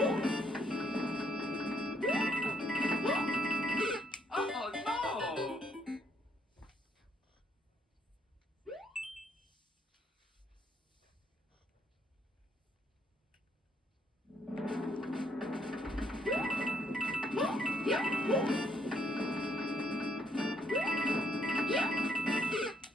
Oh no!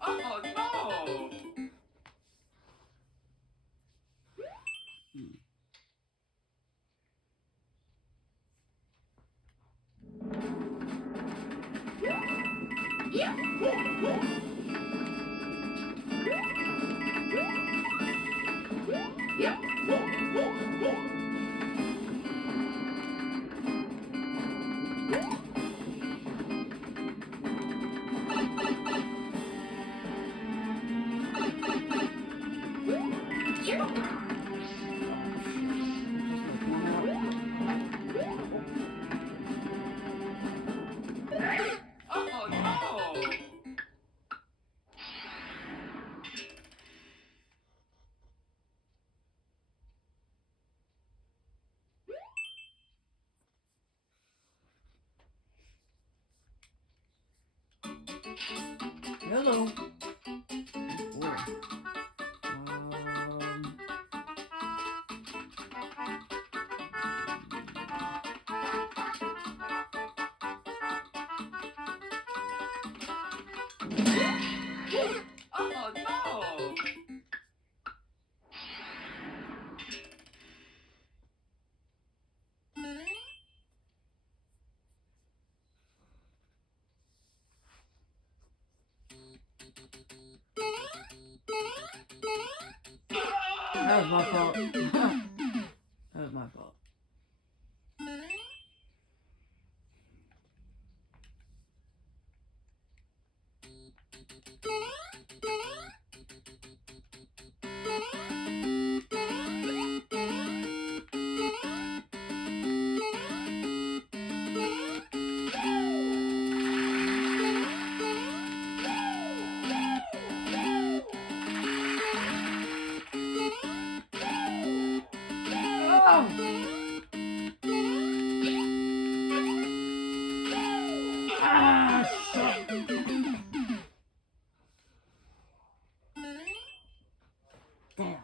Oh no! Oh no! Hello. Boy. Um, Oh no! that was my fault. That was my fault. Oh! Ah, shit. Damn.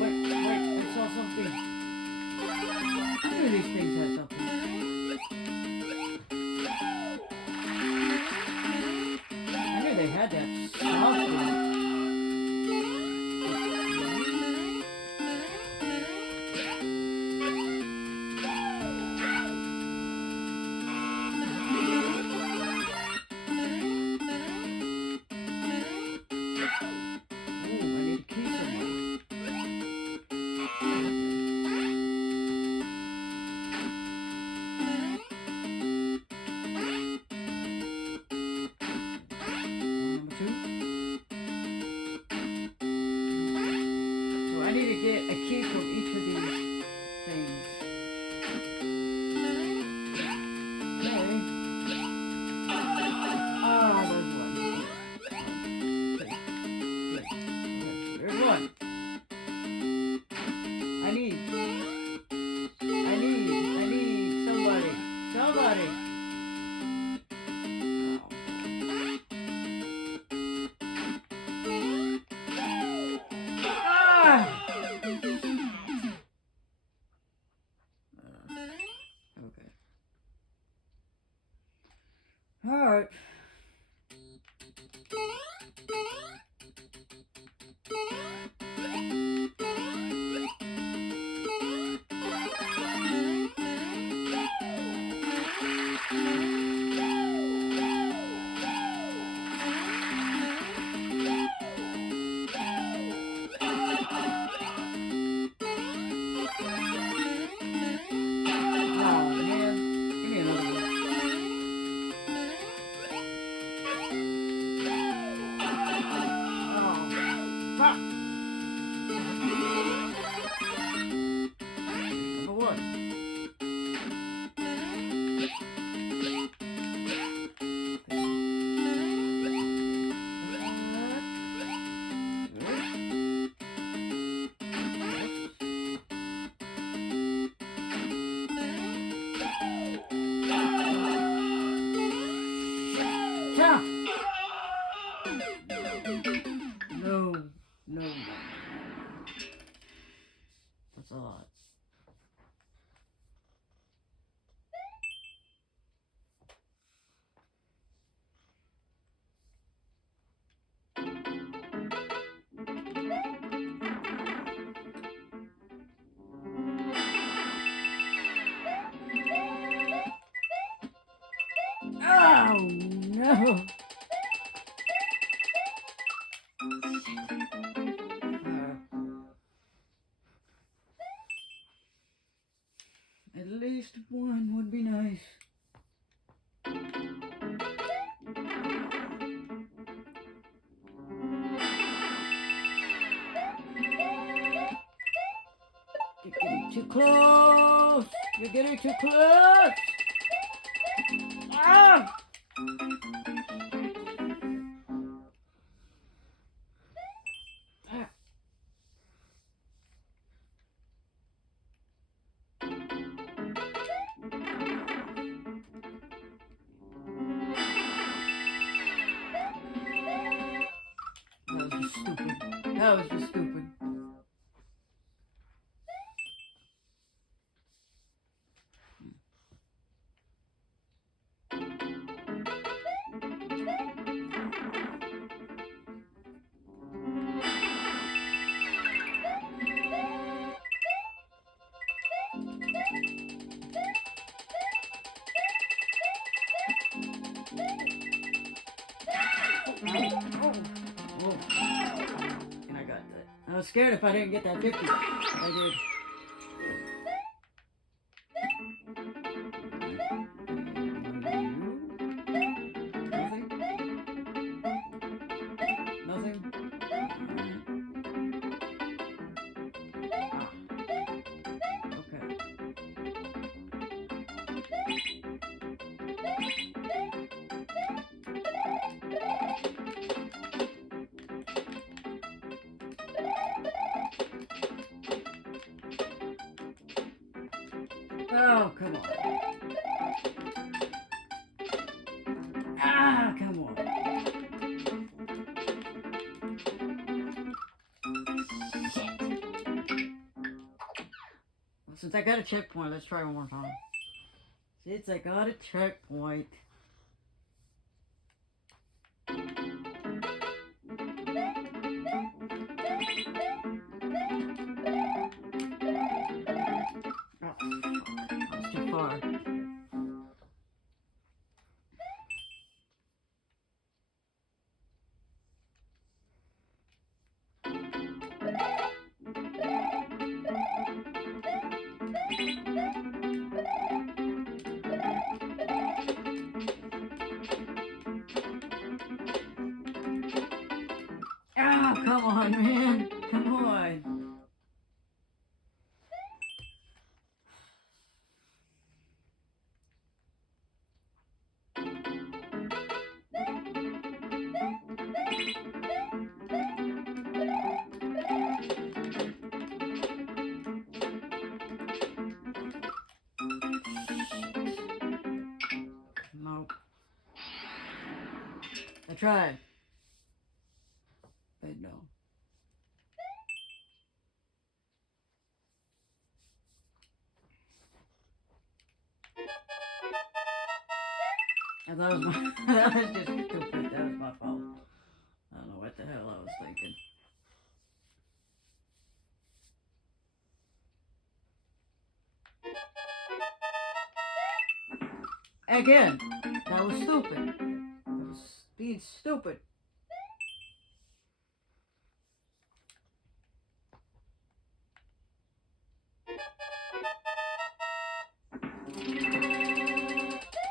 Wait, I saw something. I knew these things had something. I knew they had that something. Ooh, I need a key somewhere. Number two. So I need to get a key from each of these things. Okay. Ah, there's one. Okay. There's one. I need somebody. Somebody. Ah! Okay. All right. Oh man, give me another one. Oh, fuck. Stop! No, no, no. That's a lot. Oh no! At least one would be nice. You're getting too close! You're getting too close! Ah! That was just stupid. That was just stupid. Oh. And I got that. I was scared if I didn't get that 50. I did. Nothing? Nothing? Okay. Oh, come on. Ah, come on. Shit. Well, since I got a checkpoint, let's try one more time. Since I got a checkpoint. Oh, that was too far. Oh, come on, man. Come on. Nope. I tried. But no. And that was my, that was just stupid. That was my fault. I don't know what the hell I was thinking. Again, that was stupid. That was being stupid.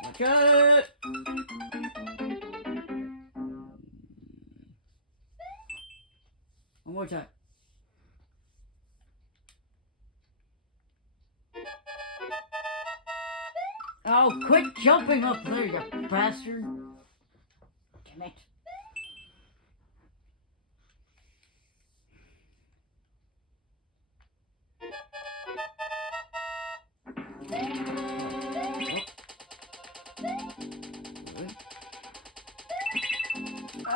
Watch out! One more time. Oh, quit jumping up there, you bastard. Damn it.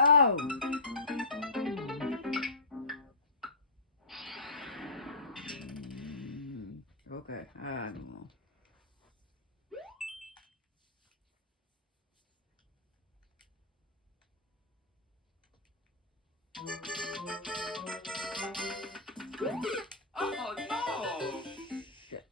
Oh! Okay, I don't know. Oh no! Shit.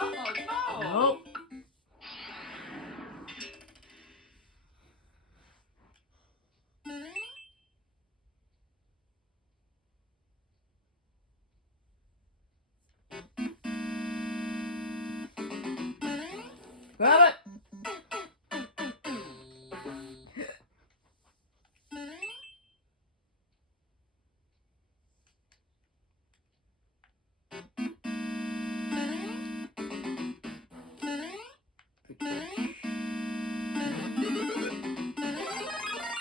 Oh no! Nope. Grab it! Good catch.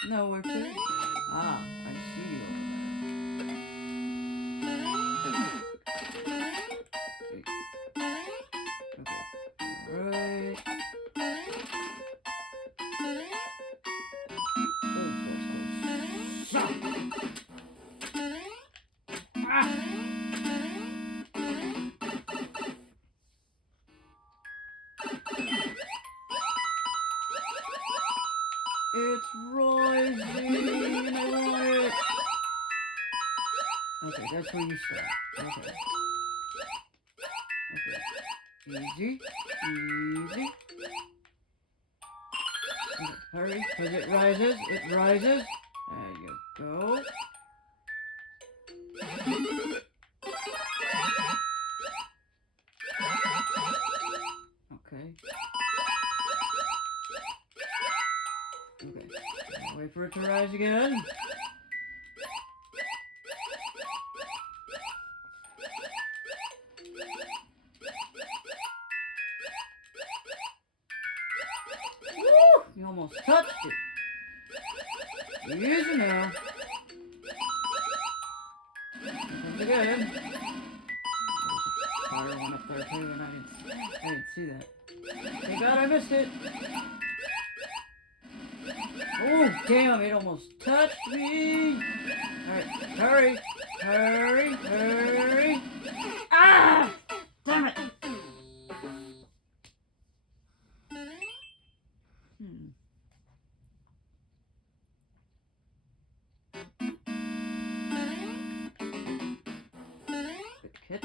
Nowhere to. Ah, I see you over there. Okay. Alright. Oh, that's close. Son. Ah! It's rising and I want it. Okay, that's where you start. Okay. Okay. Easy. Easy. Okay, hurry, because it rises. It rises. There you go. Okay. Okay. Wait for it to rise again. Woo! You almost touched it. Easy now. Once again. There's a fire one up there too, and I didn't see that. Thank God I missed it. Oh, damn, it almost touched me. Alright, hurry, hurry, hurry. Ah! Damn it. Good catch.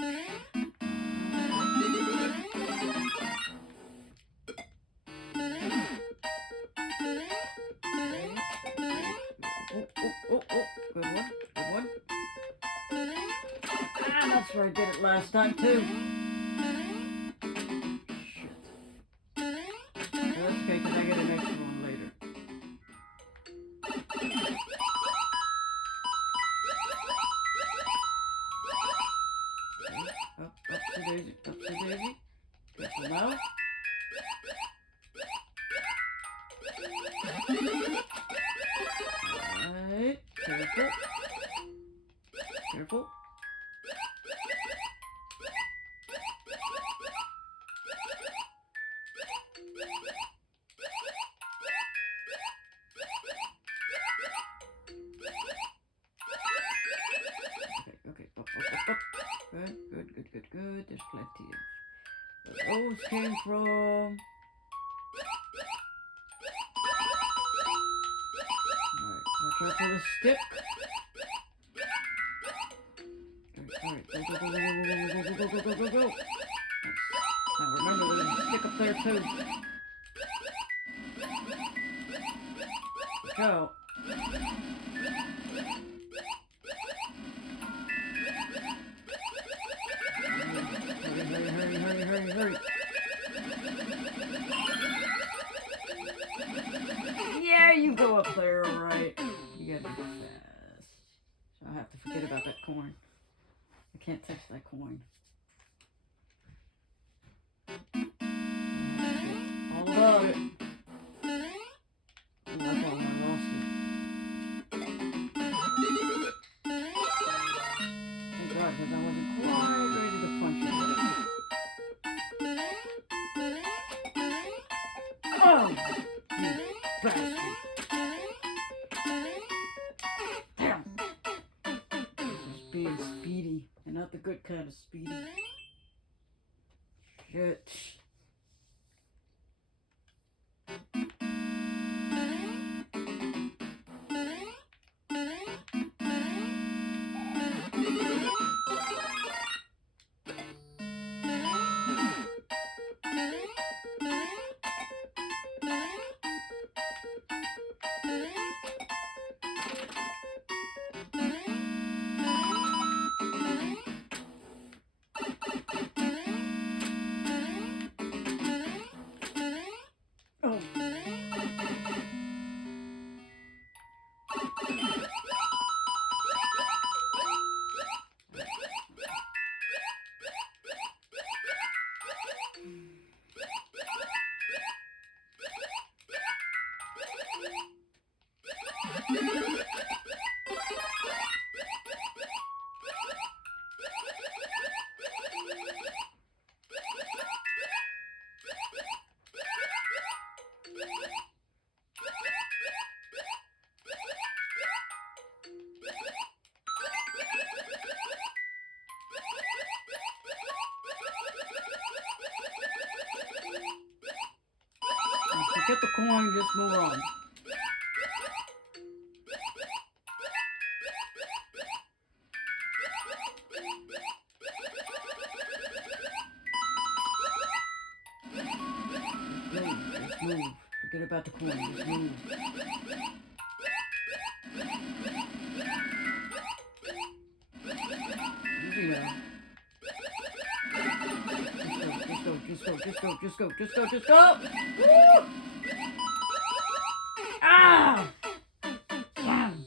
Oh, good one, good one. Ah, that's where I did it last time too. Shit. That's okay, because I get an extra one later. Okay. Up to Daisy, up to Daisy. Careful now. Alright, careful. Careful. Okay, up. Good. There's plenty of where those came from. Alright, watch out for the stick. Alright, go. Nice. Now remember, there's a stick up there too. Watch out. Hurry. Yeah, you go up there, alright. You gotta be fast. So I have to forget about that coin. I can't touch that coin. All about it. Ooh, I thought I lost it. Not the good kind of speedy. Shit. Oh. Get the coin, just move on. Just move. Forget about the coin, just move. Easy now. Just go. Woo! Ah! Damn.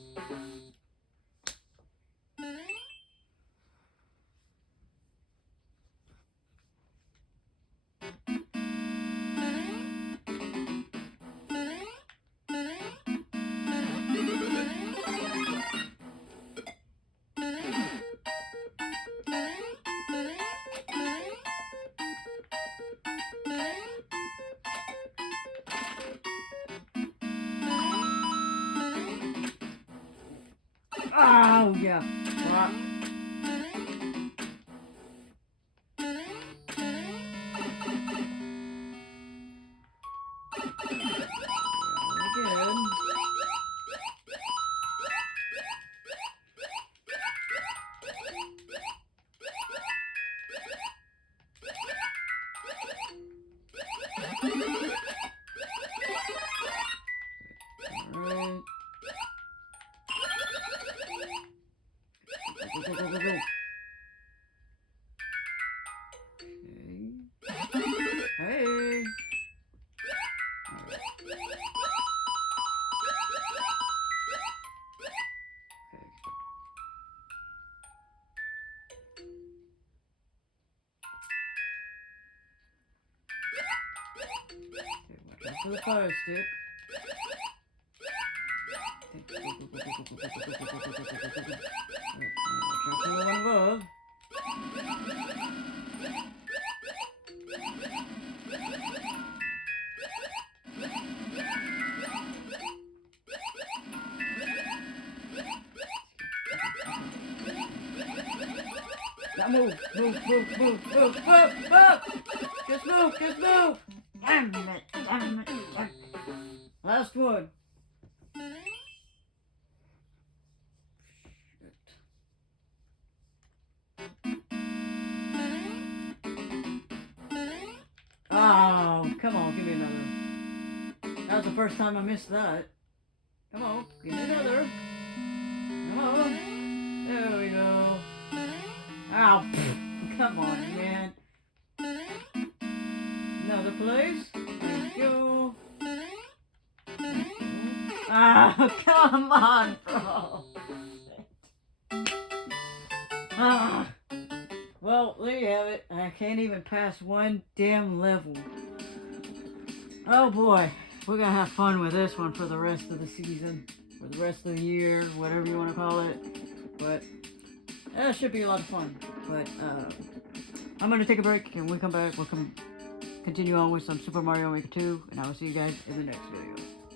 Oh, yeah. Rock. Again. Alright. Go. Okay. Hey. Watch out for the fire stick. Watch out for the one above. Now move. Just move. Damn it. Last one. Oh, come on, give me another. That was the first time I missed that. Come on, give me another. Come on. There we go. Ow, come on, man. Another place. Thank you. Ah, come on, bro. Ah. Well, there you have it. I can't even pass one damn level. Oh boy, we're gonna have fun with this one for the rest of the season, for the rest of the year, whatever you want to call it. But that should be a lot of fun. But I'm gonna take a break, and when we come back, we'll continue on with some Super Mario Maker 2, and I will see you guys in the next video.